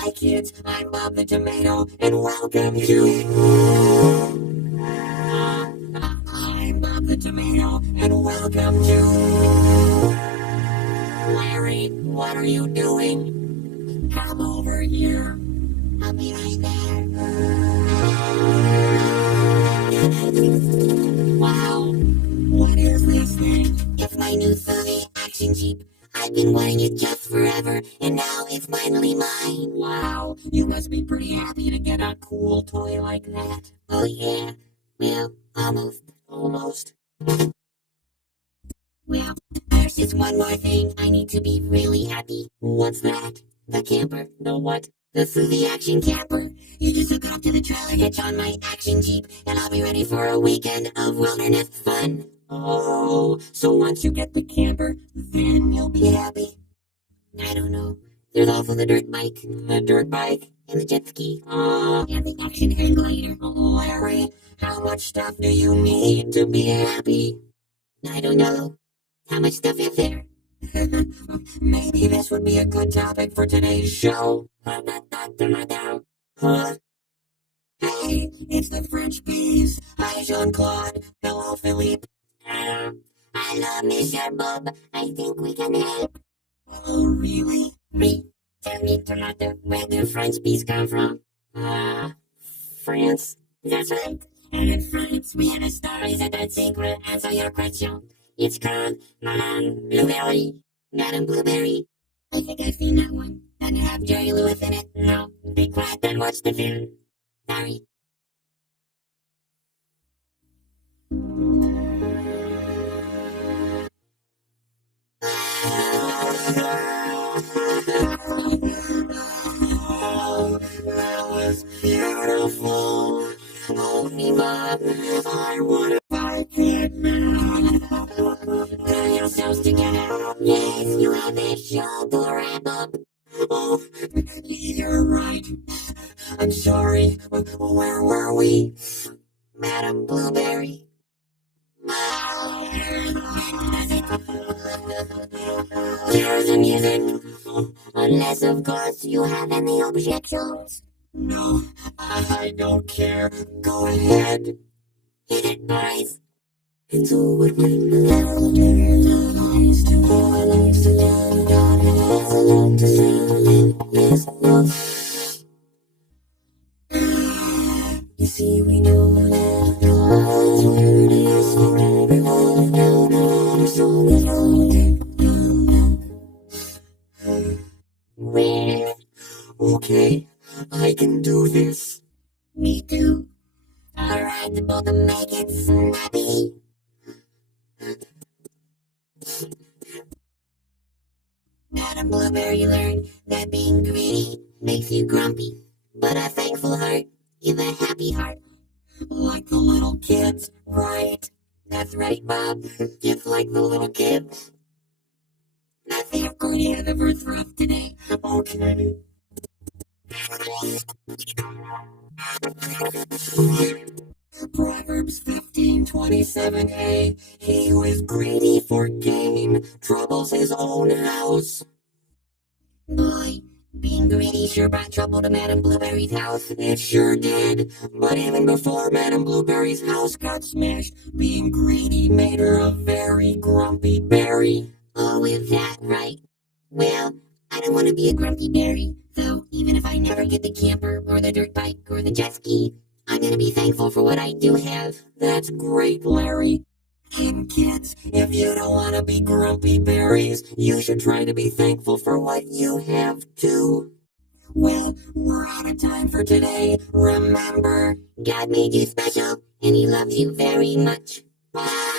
Hi kids, I'm Bob the Tomato, and welcome to... I'm Bob the Tomato, and welcome to... Larry, what are you doing? Come over here. I'll be right there. Wow, what is this thing? It's my new 30 action Jeep. I've been wanting it just forever, and now it's finally mine. Wow, you must be pretty happy to get a cool toy like that. Oh yeah, well, almost. Well, there's just one more thing I need to be really happy. What's that? The camper. The what? The Suzy Action Camper. You just hook up to the trailer hitch on my Action Jeep, and I'll be ready for a weekend of wilderness fun. Oh, so once you get the camper, then you'll be happy? I don't know. There's also the dirt bike. The dirt bike and the jet ski. And the action hang glider. Larry, how much stuff do you need to be happy? I don't know. How much stuff is there? Maybe this would be a good topic for today's show. Huh? Hey, it's the French Bees. Hi, Jean-Claude. Hello, Philippe. Hello, Mr. Bob. I think we can help. Oh, really? Tell me, Tomato, where do French bees come from? France. That's right. And in France, we have a story that secret answer your question. It's called Madame Blueberry. Madame Blueberry. I think I've seen that one. Doesn't it have Jerry Lewis in it? No. Be quiet and watch the film. Sorry. Oh, that was beautiful. Oh, me, Bob, I would if I could now. Pull yourselves together. Yes, you have a show to wrap up. Oh, you're right. I'm sorry. Where were we? Madam Blueberry. Here's the music. Unless, of course, you have any objections. No, I don't care. Go ahead. Hit it, boys. It's all what we love. You see, we know that God's word is forever. So we well, okay, I can do this. Me too. Alright, but to make it snappy. Madam Blueberry learned that being greedy makes you grumpy, but a thankful heart is a happy heart. Like the little kids, right? That's right, Bob. Just like the little kids. That's the accordion of the verse for us today. Okay. Proverbs 15:27a. He who is greedy for gain troubles his own house. Boy, being greedy sure brought trouble to Madam Blueberry's house. It sure did. But even before Madam Blueberry's house got smashed, being greedy made her a very grumpy berry. Oh, is that right? Well, I don't want to be a grumpy berry, though even if I never get the camper or the dirt bike or the jet ski, I'm gonna be thankful for what I do have. That's great, Larry. And kids, if you don't want to be grumpy berries, you should try to be thankful for what you have too. Well, we're out of time for today. Remember, God made you special, and He loves you very much. Bye.